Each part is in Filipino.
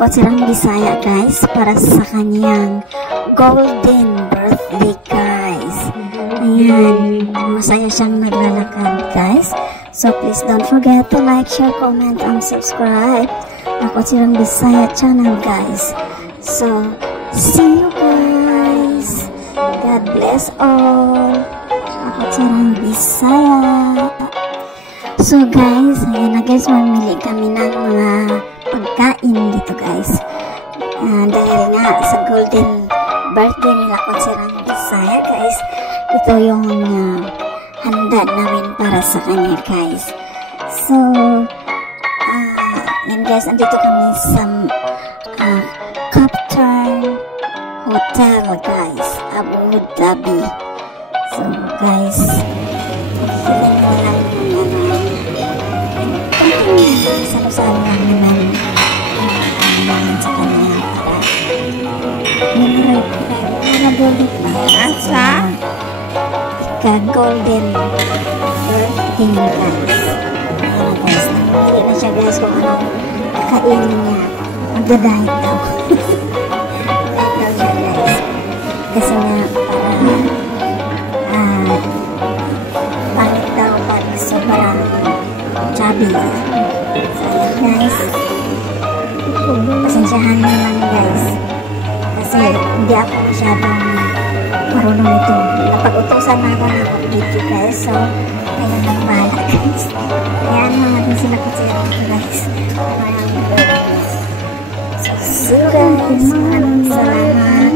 Lakotsirang Bisaya guys para sa kanyang golden birthday guys. Ayan, masaya siyang naglalakad guys. So please don't forget to like, share, comment, and subscribe Lakotsirang Bisaya channel guys. So see you guys. God bless all. Lakotsirang Bisaya. So guys, ayan na guys, mamili kami ng mga pagkain dito guys. Dahil nga sa golden birthday ni Lakotsirang Bisaya guys, ito yung handa namin para sa kanya guys. So yan guys, andito kami sa Captain Hotel guys, Abu Dhabi. So guys, feeling mo lang salo-salo lang naman sa kanya para golden ba? Asa? Ika-golden birthday guys. Ayan guys, namili na siya guys kung anong kakainin niya. Magdadahit daw. Dahit daw siya guys. Kasi nga pangit daw pag sobrang chubby. So guys, pasensyahan nyo lang guys. Kasi hindi ako masyadong marunong ito. Napag-utusan na ako ng video guys. So, kaya nang bahala guys. Ayan mga natin sila Lakotsirang guys. So, see you guys. Maraming salamat.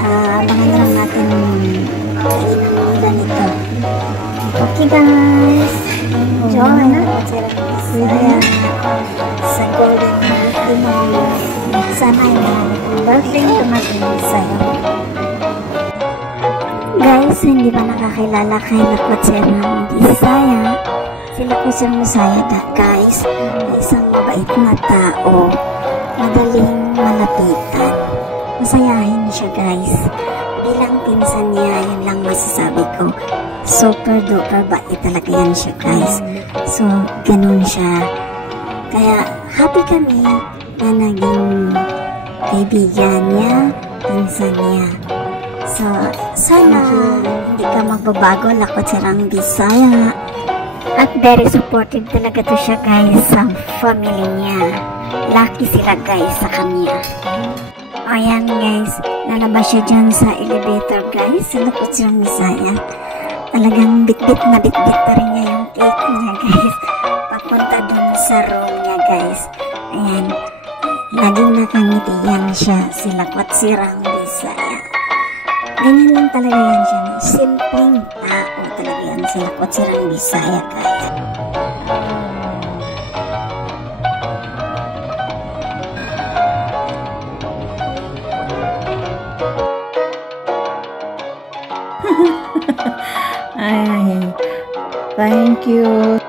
Abangan lang natin kainan ng ganito. Okay guys. Enjoy na Lakotsirang Bisaya sa golden birthday mo. Sana yung birthday tumating sa'yo. Guys, hindi ba nakakilala kay Lakotsirang Bisaya? Si Lakotsirang Bisaya guys, ay isang mabait na tao, madaling malapitan, masayahin siya guys. Bilang pinsan niya, yun lang masasabi ko. Super duper bait talaga yan siya guys. So, ganun siya. Kaya, happy kami na naging kaibigan niya, pinsan niya. So, sana hindi ka magbabago, Lakotsirang Bisaya. At very supportive talaga to siya guys sa family niya. Lucky sila guys sa kanya. Ayan guys, lalabas siya dyan sa elevator guys, sa Lakotsirang Bisaya. Talagang bit-bit na bit-bit pa rin niya yung cake niya guys. Papunta dun sa room niya guys. Ayan, laging nakangitiyan siya, si Lakotsirang Bisaya. Ganyan lang talaga yan siya. Simpleng tao talaga yan si Lakotsirang Bisaya guys. Ay, thank you.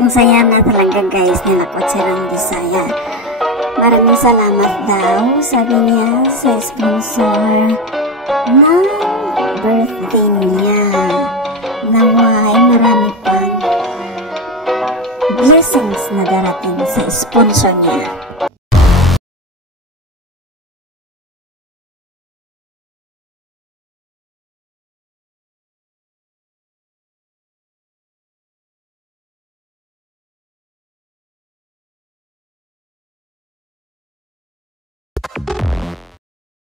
Ang saya na talaga guys ni Lakotsirang Bisaya. Maraming salamat daw, sabi niya sa sponsor ng birthday niya. Naway marami pang blessings na darating sa sponsor niya.